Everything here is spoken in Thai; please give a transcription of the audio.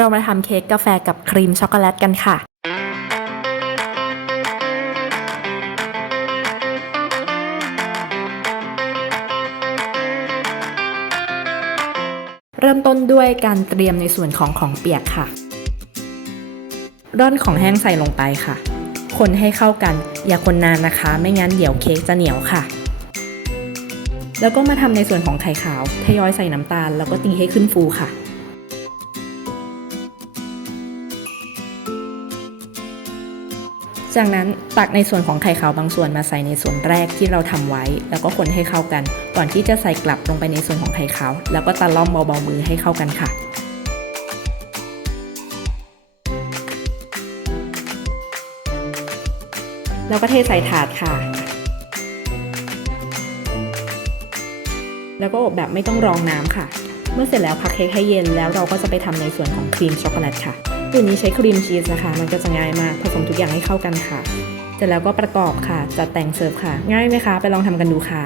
เรามาทำเค้กกาแฟกับครีมช็อกโกแลตกันค่ะเริ่มต้นด้วยการเตรียมในส่วนของของเปียกค่ะ ร่อนของแห้งใส่ลงไปค่ะ คนให้เข้ากัน อย่าคนนานนะคะ ไม่งั้นเดี๋ยวเค้กจะเหนียวค่ะ แล้วก็มาทำในส่วนของไข่ขาว ทยอยใส่น้ำตาล แล้วก็ตีให้ขึ้นฟูค่ะ จากนั้นตักในส่วนของไข่ขาวบางส่วนมาใส่ในส่วนแรกที่เราทำไว้ แล้วก็คนให้เข้ากัน ก่อนที่จะใส่กลับลงไปในส่วนของไข่ขาว แล้วก็ตะล่อมเบาๆมือให้เข้ากันค่ะแล้วก็เทใส่ถาดค่ะ แล้วก็อบแบบไม่ต้องรองน้ำค่ะ เมื่อเสร็จแล้วพักเค้กให้เย็นแล้วเราก็จะไปทำในส่วนของครีมช็อกโกแลตค่ะ ตัวนี้ใช้ครีมชีสนะคะ มันก็จะง่ายมาก ผสมทุกอย่างให้เข้ากันค่ะ เสร็จแล้วก็ประกอบค่ะ จัดแต่งเสิร์ฟค่ะ ง่ายไหมคะ ไปลองทำกันดูค่ะ